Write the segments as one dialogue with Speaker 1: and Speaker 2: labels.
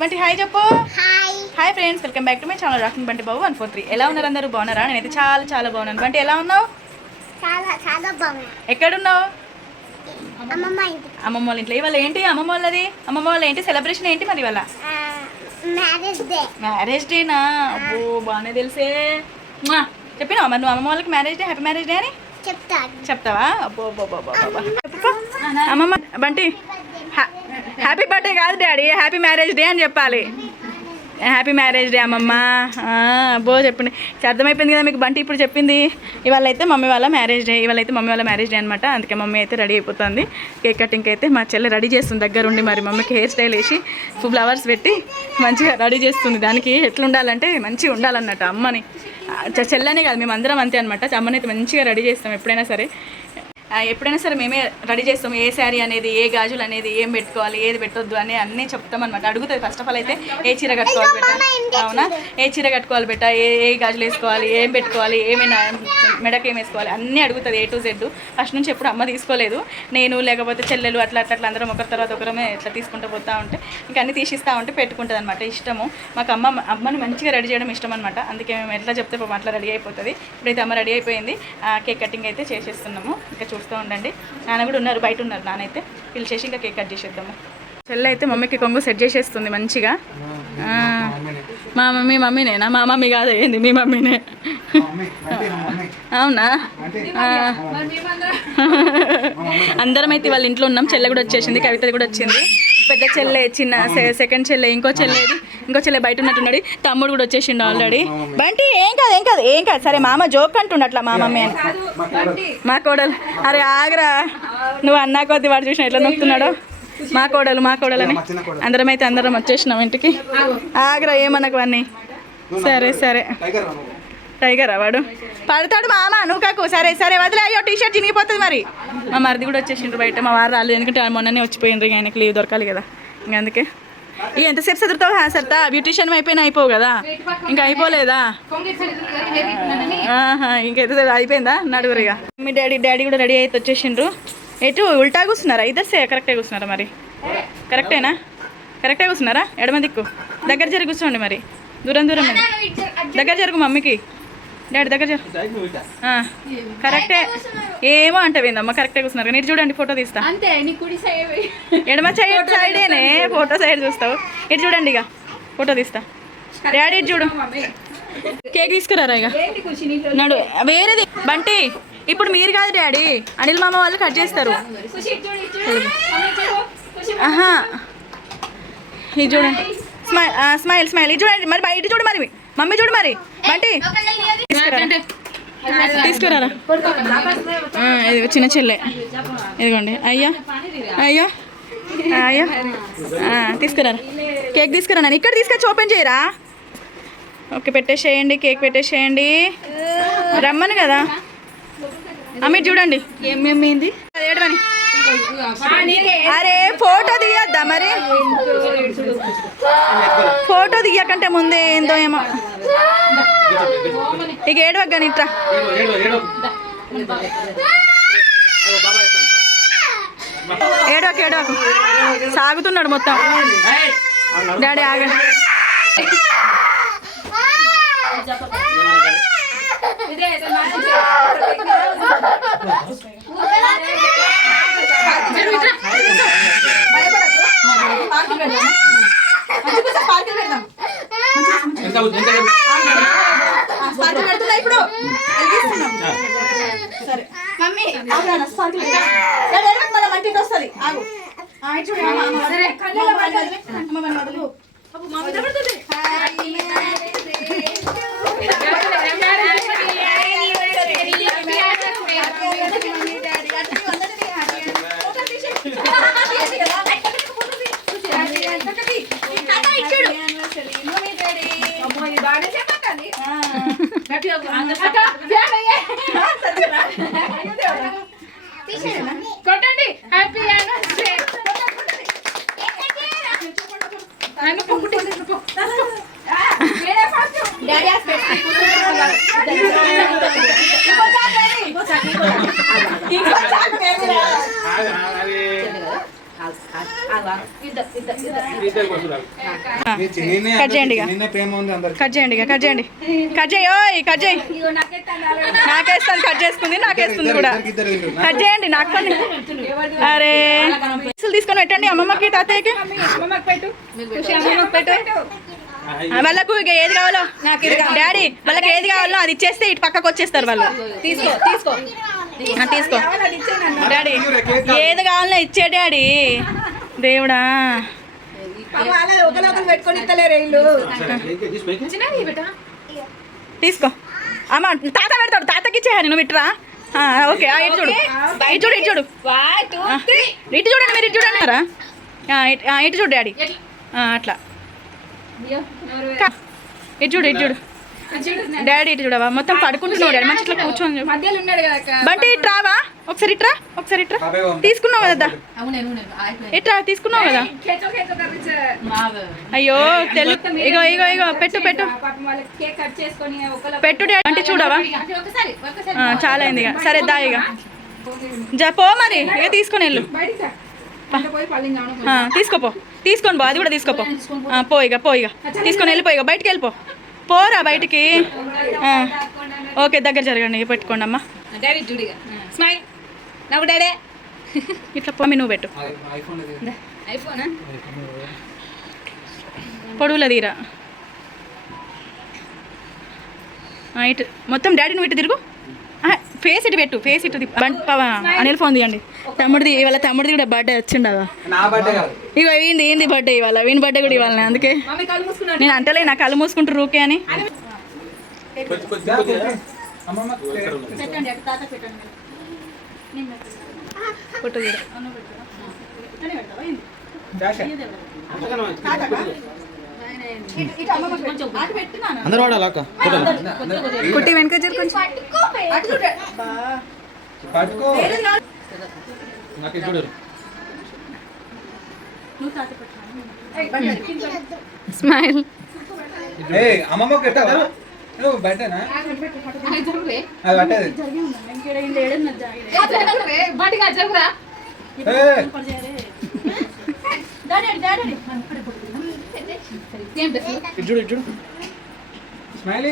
Speaker 1: Bunty hi చెప్పు.
Speaker 2: Hi.
Speaker 1: Friends welcome back to my channel rocking Bunty Babu one four three. ఎలా ఉన్నారు అందరూ? బాగున్నారా? నేనైతే చాలా చాలా బాగున్నాను. బంటి ఎలా ఉన్నావు?
Speaker 2: చాలా చాలా బాగుంది
Speaker 1: ఎక్కడున్నావు?
Speaker 2: అమ్మమ్మ
Speaker 1: వాళ్ళ ఇంట్లో. ఇవాళ ఏంటి అమ్మమ్మ వాళ్ళది? అమ్మమ్మ వాళ్ళ ఏంటి? సెలబ్రేషన్ ఏంటి మరి ఇవాళ?
Speaker 2: మ్యారేజ్
Speaker 1: డేనా అబ్బో బాగానే తెలిసే. చెప్పినావా మరి నువ్వు అమ్మమ్మ వాళ్ళకి marriage day happy marriage day అని? చెప్తావా? అబ్బో అబ్బో. అమ్మమ్మ బంటి. హ్యాపీ బర్త్డే కాదు డాడీ. హ్యాపీ మ్యారేజ్ డే అని చెప్పాలి. హ్యాపీ మ్యారేజ్ డే అమ్మమ్మ. బో చెప్పండి. అర్థమైపోయింది కదా మీకు బంటి ఇప్పుడు చెప్పింది. ఇవాళ అయితే మమ్మీ వాళ్ళ మ్యారేజ్ డే ఇవాళ అయితే మమ్మీ వాళ్ళ మ్యారేజ్ డే అనమాట అందుకే మమ్మీ అయితే రెడీ అయిపోతుంది. కేక్ కటింగ్ అయితే మా చెల్లె రెడీ చేస్తుంది దగ్గరుండి మరి. మమ్మీకి హెయిర్ స్టైల్ వేసి ఫ్లవర్స్ పెట్టి మంచిగా రెడీ చేస్తుంది. దానికి ఎట్లా ఉండాలంటే మంచిగా ఉండాలన్నట్టు అమ్మని. చెల్లనే కాదు మేము అందరం అంతే అనమాట అమ్మని అయితే మంచిగా రెడీ చేస్తాం ఎప్పుడైనా సరే. ఎప్పుడైనా సరే మేమే రెడీ చేస్తాం. ఏ శారీ అనేది ఏ గాజులు అనేది ఏం పెట్టుకోవాలి ఏది పెట్టొద్దు అని అన్నీ చెప్తాం అనమాట అడుగుతుంది ఫస్ట్ ఆఫ్ ఆల్ అయితే ఏ చీర కట్టుకోవాలి బెట్ట అవునా? ఏ చీర కట్టుకోవాలి బెట్ట ఏ ఏ గాజులు వేసుకోవాలి? ఏం పెట్టుకోవాలి? ఏమైనా మెడకి ఏం వేసుకోవాలి? అన్నీ అడుగుతుంది ఏ టు జెడ్ ఫస్ట్ నుంచి ఎప్పుడు అమ్మ తీసుకోలేదు. నేను లేకపోతే చెల్లెలు అట్లా అట్లా అట్లా అందరం ఒకరి తర్వాత ఒకరమే ఇట్లా తీసుకుంటూ పోతా ఉంటే ఇంకా అన్ని తీసిస్తా ఉంటే పెట్టుకుంటుంది అనమాట ఇష్టము. మాకు అమ్మ అమ్మని మంచిగా రెడీ చేయడం ఇష్టం అనమాట అందుకే మేము ఎట్లా చెప్తే అట్లా రెడీ అయిపోతుంది. ఇప్పుడైతే అమ్మ రెడీ అయిపోయింది. కేక్ కటింగ్ అయితే చేసేస్తున్నాము. ఇంకా చూస్తూ ఉండండి. నాన్న కూడా ఉన్నారు బయట ఉన్నారు. నానైతే పిలిచేసి ఇంకా కేక్ కట్ చేసేద్దాము. చెల్లె అయితే మమ్మీకి కొంగు సెట్ చేసేస్తుంది మంచిగా. మా మమ్మీ మమ్మీనేనా? మా మమ్మీ కాదు ఏంది? మీ మమ్మీనే. అవునా. అందరం అయితే వాళ్ళ ఇంట్లో ఉన్నాం. చెల్లె కూడా వచ్చేసింది కవిత కూడా వచ్చింది. పెద్ద చెల్లె చిన్న సెకండ్ చెల్లె ఇంకో చెల్లె. ఇది. ఇంకో చెల్లె బయట ఉన్నట్టున్నాడు. తమ్ముడు కూడా వచ్చేసిండు ఆల్రెడీ బంటి ఏం కాదు ఏం కాదు ఏం కాదు. సరే మామ జోక్ అంటుండ అట్లా మా మమ్మీ మా కోడలు. అరే ఆగరా. నువ్వు అన్నా కొద్ది వాడు చూసిన ఎట్లా నొక్కుతున్నాడో? మా కోడలు మా కోడలని. అందరం అయితే అందరం వచ్చేసినాం ఇంటికి. ఆగరా ఏమనకు అన్నీ సరే సరే. టైగరా వాడు? పడతాడు మామ నువ్వు కాకు. సరే సరే వదిలే అయ్యో టీ షర్ట్ చినిగిపోతుంది మరి. మా మరిది కూడా వచ్చేసిండ్రు బయట. మా వారు రాలేదు ఎందుకంటే మొన్ననే వచ్చిపోయిండ్రు ఇక ఆయనకి లీవ్ దొరకాలి కదా. ఇంక అందుకే. ఎంతసేపు చదువుతావు? హా సర్తా? బ్యూటిషియన్ అయిపోయినా అయిపోవు కదా? ఇంకా అయిపోలేదా? ఆహా, ఇంకైతే అయిపోయిందా? నడుగురిగా మీ డాడీ డాడీ కూడా రెడీ అయితే వచ్చేసిండ్రు. ఎటు? ఉల్టా కూర్చున్నారా? ఇద్దరు కరెక్టే కూర్చున్నారా మరి? కరెక్టేనా? కరెక్టే కూర్చున్నారా? ఎడమ దిక్కు. దగ్గర జరిగి కూర్చోండి మరి. దూరం దూరం. దగ్గర జరుగు మమ్మీకి. డాడీ దగ్గర కరెక్టే. ఏమో అంటవేందమ్మా కరెక్టే కూర్చున్నారు. కానీ ఇటు చూడండి ఫోటో తీస్తా. ఎడమ సైడ్ సైడేనే ఫోటో సైడ్ చూస్తావు. ఇటు చూడండి ఇక. ఫోటో తీస్తా. డాడీ ఇటు చూడు. కేక్ తీసుకురారా ఇక? నడు వేరేది. బంటి ఇప్పుడు మీరు కాదు డాడీ. అనిల్ మామ వాళ్ళు కట్ చేస్తారు. ఆహా. ఇది చూడండి. Smile smile smile. ఇది చూడండి మరి బయట చూడు మరి. మమ్మీ చూడు మరి. బంటి. తీసుకురా తీసుకురారా? ఇది చిన్న చెల్లె. ఇదిగోండి. అయ్యా. అయ్యో. అయ్యో. తీసుకురారా? కేక్ తీసుకురా నన్ను? ఇక్కడ తీసుకొచ్చి ఓపెన్ చేయరా? ఓకే పెట్టేసేయండి. కేక్ పెట్టేసేయండి. రమ్మను కదా. అమ్మి చూడండి. ఏమేమింది? ఏడవని అరే ఫోటో తీయద్దా మరి? ఫోటో తీయకంటే ముందే ఏందో ఏమో. ఇక ఏడవగ్గా ఇట్రా. ఏడవకు ఏడవకు. సాగుతున్నాడు మొత్తం. డాడీ ఆగండి. ఇప్పుడు సరే మమ్మీ ఆగు స్పార్కిల్ మన మంటికి వస్తుంది ఆగు ఆ, ఇటు చూడు, అమ్మ, అమ్మ, సరే అమ్మ, మన వదిలి, అమ్మ, మన వదిలి.
Speaker 3: కొట్టండి హ్యాపీ యానివర్సరీ నన్ను పొక్కుటి
Speaker 1: డాడీ ఆ స్పెట్స్ ఇంకో చాకు, ఇంకో చాకు. ఇంకో చాకు, ఏమి రా. ఆ,
Speaker 4: మీ చిన్నినే
Speaker 1: కట్ చేయండి ఇక. కట్ చేయండి ఇక కట్ చేయండి. కట్ చేయి కట్ చేయి.
Speaker 3: ఇదిగో
Speaker 1: నాకేస్తుంది కట్ చేసుకుంది నాకేస్తుంది కూడా. కట్ చేయండి నాకు అరే. పెట్టండి అమ్మమ్మకి తాతయ్యకి వాళ్ళకు ఇక ఏది కావాలో? డాడీ వాళ్ళకి ఏది కావాలో అది ఇచ్చేస్తే ఇటు పక్కకు వచ్చేస్తారు వాళ్ళు.
Speaker 3: తీసుకో తీసుకో
Speaker 1: తీసుకో. డాడీ ఏది కావాలో? ఇచ్చే డాడీ దేవుడా. తీసుకో. అమ్మ తాత పెడతాడు. తాతకి ఇచ్చేయాలి నువ్వు ఇట్రా. ఓకే ఇటు చూడు. ఇటు చూడు ఇటు చూడు. ఇటు చూడండి మీరు ఇటు చూడండి రా. ఇటు చూడు డాడీ. అట్లా. ఇటు చూడు ఇటు చూడు. డాడీ ఇటు చూడవా? మొత్తం పడుకుంటున్నావు డాడీ. మంచి ఇట్లా కూర్చొని చూడు.
Speaker 3: మధ్యలో ఉన్నాడు కదా అక్క.
Speaker 1: బంటి ఇటు రావా? ఒకసారి ఇట్రా ఒకసారి ఇట్రా. తీసుకున్నావు కదా? ఇట్రా తీసుకున్నావు కదా?
Speaker 3: కేచో కేచో కర్రీస్
Speaker 1: అయ్యో తెలు ఇగో ఇగో ఇగో పెట్టు పెట్టు. పెట్టు డాడీ అంటే చూడవా? చాలా అయింది ఇక. సరే దా ఇక. జా పో మరి. ఇక తీసుకొని వెళ్ళు. తీసుకోపో. తీసుకొని పో అది కూడా తీసుకోపో. ఆ, పో ఇక పో ఇక. తీసుకొని వెళ్ళిపో ఇక. బయటికి వెళ్ళిపో. పోరా బయటికి? ఓకే దగ్గర జరగండి పెట్టుకోండి అమ్మా.
Speaker 3: స్మైల్. నాకు డాడీ
Speaker 1: ఇట్లా పొమ్మి నువ్వు పెట్టు.
Speaker 4: ఐఫోన్?
Speaker 1: పొడవుల తీరా? ఇటు. మొత్తం డాడీ నువ్వు ఇటు తిరుగు. ఫేస్ ఇటు పెట్టు ఫేస్ ఇటు అనిల్ ఫోన్ తీయండి. తమ్ముడిది ఇవాళ తమ్ముడిది కూడా బర్త్డే వచ్చిండదా?
Speaker 4: నా బర్త్డే కాదు.
Speaker 1: ఇగో ఏంది ఏంది బర్త్డే ఇవాళ? వీని బర్త్డే కూడా ఇవాళ అందుకే. నేను అంటలే నా కళ్ళు మూసుకుంటారు రూకే అని.
Speaker 5: అందరూ వాడాలి అక్క?
Speaker 1: కుట్టి వెనక కొంచెం.
Speaker 4: పట్టుకో.
Speaker 1: స్మైల్
Speaker 4: ఏ అమ్మమ్మకి పెట్టావా నువ్వు బర్త్డేనా? అది పట్టేది.
Speaker 3: బాటిగా జరుగురా
Speaker 4: ఏ,
Speaker 3: ఏం డ్రెస్
Speaker 5: ఇది చూడు. ఇది చూడు
Speaker 4: స్మైలీ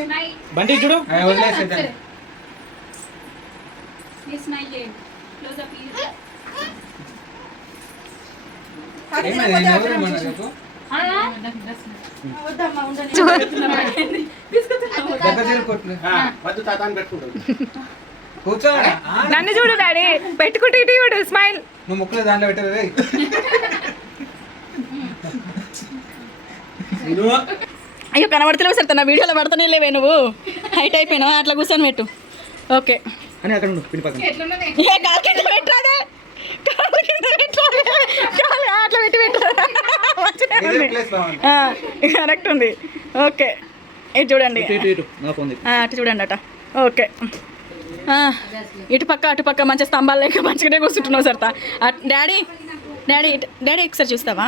Speaker 5: బండి ఇది చూడు.
Speaker 4: ఆ, వదిలేసేద్దాం.
Speaker 3: స్మైల్ చేయండి క్లోజ్ అప్
Speaker 4: ఏమైంది? నేను ఎవరు ఏమన్నా చెప్పు? దెబ్బ తీరు కొట్లు.
Speaker 5: వద్దు తాత అని పెట్టుకుంటాడు
Speaker 4: కూర్చో ఆ,
Speaker 1: నన్ను చూడు డాడీ. పెట్టుకుంటే ఇటు చూడు స్మైల్.
Speaker 4: నువ్వు ముక్కులో దాంట్లో పెట్టదు రేయ్.
Speaker 1: అయ్యో కనబడతలేవు సార్ నా వీడియోలో పడతానే లేవే నువ్వు. హైట్ అయిపోయినావా? అట్లా కూర్చొని పెట్టు. ఓకే.
Speaker 5: అని అక్కడ ఉండు
Speaker 1: ఏ కాలు కింద కాలు అట్లా పెట్టి కరెక్ట్ ఉంది. ఓకే. ఇది చూడండి.
Speaker 5: ఇటు
Speaker 1: ఆ, అటు చూడండి అట ఓకే ఇటు పక్క అటు పక్క మంచి స్తంభాలు లేక మంచిగానే కూర్చుంటున్నావు సార్ డాడీ డాడీ ఇటు- డాడీ ఒకసారి చూస్తావా?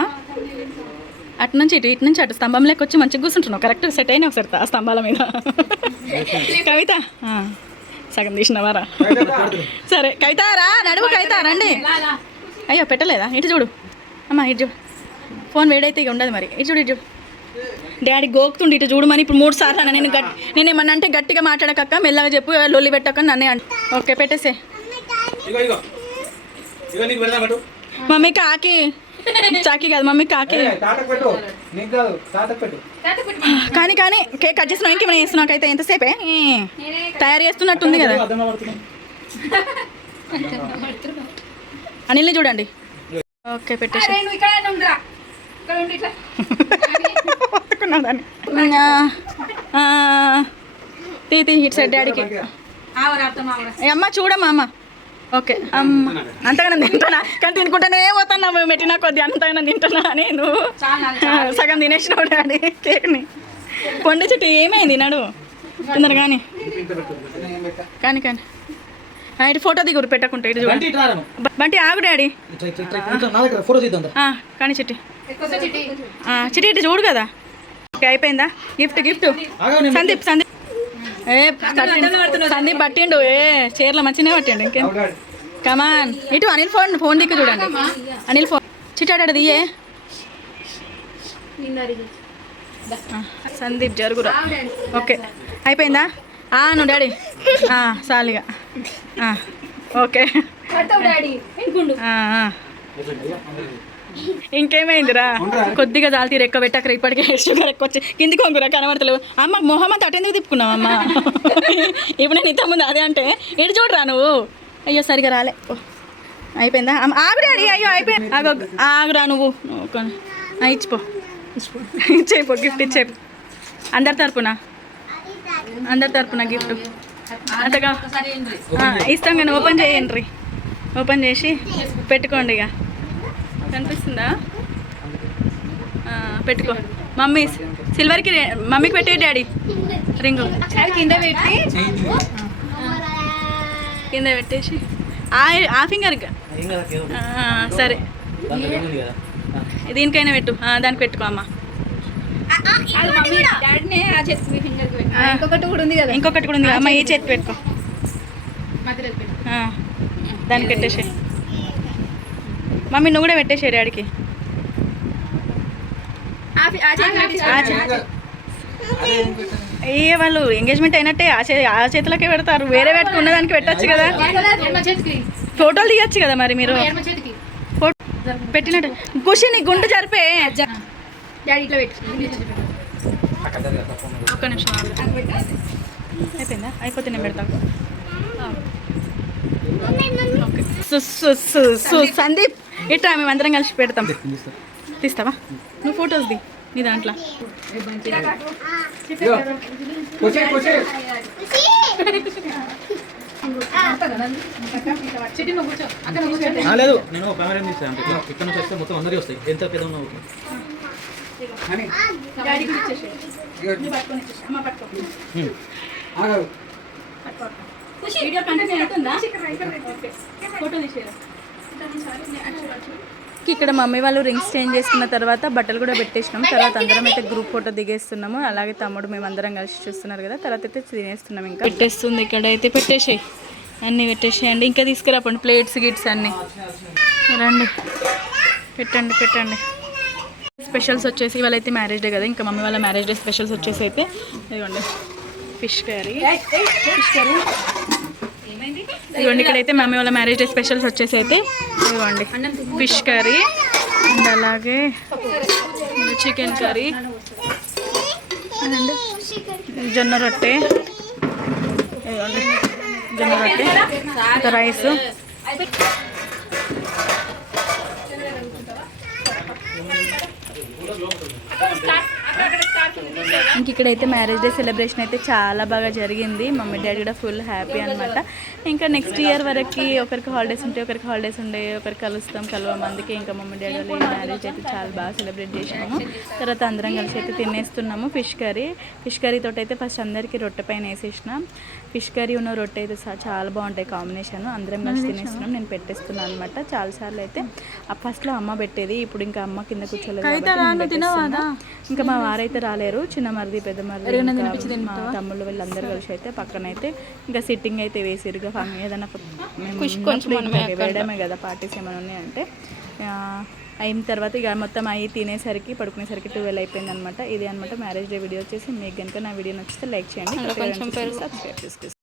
Speaker 1: అటు నుంచి ఇటు ఇటు నుంచి అటు స్తంభం లెక్క వచ్చి మంచిగా కూర్చుంటున్నావు. కరెక్ట్ సెట్ అయినా ఒకసారి ఆ స్తంభాల మీద. కవిత సగం తీసినవారా? సరే కవిత రా నడువు కవిత రండి. అయ్యో పెట్టలేదా? ఇటు చూడు. అమ్మా ఇటు చూడు. ఫోన్ వేడైతే ఇక ఉండదు మరి. ఇటు చూడు ఇటు చూడు. డాడీ గోకుతుండి ఇటు చూడమని ఇప్పుడు మూడు సార్లు అన్న నేను గట్టి నేను ఏమన్నా అంటే గట్టిగా మాట్లాడకక్క మెల్లగా చెప్పు లొల్లి పెట్టక నన్నే అంట. ఓకే పెట్టేసే. మమ్మీ కాకి. చాకి కాదు మమ్మీ కాకి. కానీ కానీ కేక్ కట్ చేసిన ఇంకేమైనా చేస్తున్నావు? అయితే ఎంతసేపే? తయారు చేస్తున్నట్టుంది కదా. అనిల్ని చూడండి. ఓకే పెట్టేసి
Speaker 3: అరే నువ్వు ఇక్కడ ఉండరా. ఇక్కడ ఉండి ఇట్లా.
Speaker 1: పట్టుకున్నాను దాన్ని. ఆ, ఆ, తీ తీ ఇటు సైడ్ డాడీకి. అమ్మ చూడమ్మా అమ్మ. ఓకే అమ్మ. అంతగానం తింటున్నా. కానీ తినుకుంటానే పోతాను మేము పెట్టినా కొద్ది అంతగానం తింటున్నా అని నువ్వు. ఆ, సగం తినేసినావు డాడీ కేక్ని కొండ చెట్టు ఏమైంది నడు? తొందర కానీ. కానీ కానీ. ఇటు ఫోటో దిగురు పెట్టకుంటే ఇటు చూడండి బంటి ఆగు డాడీ. కానీ చిట్టి.
Speaker 3: చిట్టి.
Speaker 1: ఆ, చిట్టి ఇటు చూడు కదా. ఓకే అయిపోయిందా? Gift gift. సందీప్ సందీప్. ఏ. సందీప్ పట్టిండు. ఏ చీరలో మంచిగానే పట్టిండు ఇంకేం? కమాన్ ఇటు అనిల్ ఫోన్ ఫోన్ దిక్కు చూడండి. అనిల్ ఫోన్. చిట్టాడది ఇయ్యే ఆ, సందీప్ జరుగురా. ఓకే. అయిపోయిందా? ఆ నువ్వు డాడీ. ఆ, ఓకే.
Speaker 3: డాడీ. ఇంకుండు
Speaker 1: ఆ, ఆ. ఇంకేమైందిరా? కొద్దిగా జాలి తీరు ఎక్కువ పెట్టాక ఇప్పటికే షుగర్ ఎక్కువ వచ్చి కిందికి వంగురా కనబడతలేవు. అమ్మ మొహం అంతా అటెందుకు తిప్పుకున్నావు అమ్మ? ఇప్పుడు నేను ఇంత ముందు అదే అంటే ఇటు చూడరా నువ్వు. అయ్యో సరిగా రాలే. ఓ. అయిపోయిందా? అమ్మ, ఆగు డాడీ అయ్యో అయిపోయింది. ఆగు ఆగురా నువ్వు. ఆ, ఇచ్చిపో ఇచ్చేయిపో గిఫ్ట్ ఇచ్చేపు అందరి తరపున? అందరి తరపున గిఫ్ట్ అంతగా ఇస్తాం కానీ ఓపెన్ చేయండి. ఓపెన్ చేసి పెట్టుకోండి ఇక. కనిపిస్తుందా? పెట్టుకో. మమ్మీ సిల్వర్కి మమ్మీకి పెట్టి డాడీ. రింగు.
Speaker 3: కింద పెట్టి.
Speaker 1: కింద పెట్టేసి. ఆ ఫింగర్. సరే. దీనికైనా పెట్టు. ఆ, దానికి పెట్టుకో అమ్మ.
Speaker 3: ఇంకొకటి కూడా ఉంది కదా.
Speaker 1: ఇంకొకటి కూడా ఉంది అమ్మ ఈ చేతి పెట్టుకో. దానికి పెట్టేసి మమ్మీ నువ్వు కూడా పెట్టేసి డాడీకి. ఏ వాళ్ళు ఎంగేజ్మెంట్ అయినట్టే ఆ చే ఆ చేతులకే పెడతారు. వేరే పెట్టుకున్న దానికి పెట్టచ్చు కదా. ఫోటోలు తీయచ్చు కదా మరి మీరు. పెట్టినట్టు ఖుషి నీ గుండు జరిపే.
Speaker 3: డాడీ ఇట్లా పెట్టి.
Speaker 1: ఒక్క నిమిషం. అయిపోయిందా? అయిపోతే నేను పెడతాను సందీప్. ఇట్లా మేము అందరం కలిసి పెడతాం.
Speaker 4: తీస్తా.
Speaker 1: తీస్తావా? నువ్వు ఫొటోస్ ది నీ దాంట్లో.
Speaker 4: ఇదిగో. కూర్చోయ్, కూర్చోయ్.
Speaker 3: చిట్టి నువ్వు కూర్చో. అక్కడ నువ్వు కూర్చో
Speaker 5: ఆ, లేదు. నేను కెమెరా తీస్తాను ఇక్కడ నుంచి వస్తే మొత్తం అందరి వస్తాయి. ఎంత పెద్ద.
Speaker 3: డాడీ కూడా ఇచ్చేసి
Speaker 4: ఇదిగో.
Speaker 3: పట్టుకొని ఇచ్చేసి అమ్మ పట్టుకో.
Speaker 4: ఆగు.
Speaker 1: వీడియో కంటిన్యూ అవుతుందా ఫోటో తీసేయరా ఇక్కడ మమ్మీ వాళ్ళు రింగ్స్ చేంజ్ చేసుకున్న తర్వాత బట్టలు కూడా పెట్టేసినాం. తర్వాత అందరం అయితే గ్రూప్ ఫోటో దిగేస్తున్నాము. అలాగే తమ్ముడు మేము అందరం కలిసి చూస్తున్నారు కదా. తర్వాత అయితే తినేస్తున్నాం ఇంకా. పెట్టేస్తుంది ఇక్కడ అయితే పెట్టేసాయి. అన్నీ పెట్టేసేయండి. ఇంకా తీసుకురాపండి ప్లేట్స్ గిట్స్ అన్నీ. రండి. పెట్టండి పెట్టండి. స్పెషల్స్ వచ్చేసి ఇవాళ అయితే మ్యారేజ్ డే కదా ఇంకా మమ్మీ వాళ్ళ మ్యారేజ్ డే స్పెషల్స్ వచ్చేసి అయితే ఇదిగోండి. Fish curry. ఫిష్ కర్రీ ఇదిగోండి ఇక్కడైతే మమ్మీ వాళ్ళ మ్యారేజ్ డే స్పెషల్స్ వచ్చేసి అయితే ఇదిగోండి. ఫిష్ కర్రీ అండ్ అలాగే చికెన్ కర్రీ. అండ్ జొన్న రొట్టె. ఇదిగోండి జొన్న రొట్టె. రైస్. రైస్ ఇంక ఇక్కడైతే మ్యారేజ్ డే సెలబ్రేషన్ అయితే చాలా బాగా జరిగింది. మమ్మీ డాడీ కూడా ఫుల్ హ్యాపీ అనమాట ఇంకా నెక్స్ట్ ఇయర్ వరకు ఒకరికి హాలిడేస్ ఉంటే ఒకరికి హాలిడేస్ ఉండే ఒకరికి కలుస్తాం కలవం అందుకే ఇంకా మమ్మీ డాడీ వాళ్ళ మ్యారేజ్ అయితే చాలా బాగా సెలబ్రేట్ చేసినాము. తర్వాత అందరం కలిసి అయితే తినేస్తున్నాము ఫిష్ కర్రీ. ఫిష్ కర్రీ తోటి అయితే ఫస్ట్ అందరికీ రొట్టె పైన వేసేసిన. ఫిష్ కర్రీ ఉన్న రొట్టె అయితే చాలా బాగుంటాయి కాంబినేషన్. అందరం కలిసి తినేస్తున్నాం. నేను పెట్టేస్తున్నాను అనమాట చాలాసార్లు అయితే ఫస్ట్లో అమ్మ పెట్టేది. ఇప్పుడు ఇంకా అమ్మ కింద కూర్చోలేదు. ఇంకా మా వారైతే రాలేరు. చిన్న మరిది పెద్ద మరిది తమ్ముళ్ళు వీళ్ళందరూ కలిసి అయితే పక్కన అయితే ఇంకా సిట్టింగ్ అయితే వేసిరు ఇక ఫంక్షన్ ఏదైనా వేయడమే కదా పార్టీస్ ఏమైనా ఉన్నాయంటే. అయిన తర్వాత ఇక మొత్తం అవి తినేసరికి పడుకునేసరికి ట్వెల్వ్ అయిపోయింది అనమాట ఇది అనమాట మ్యారేజ్ డే వీడియో వచ్చేసి. మీకు కనుక నా వీడియో నచ్చితే లైక్ చేయండి. సబ్స్క్రైబ్ చేసుకోండి.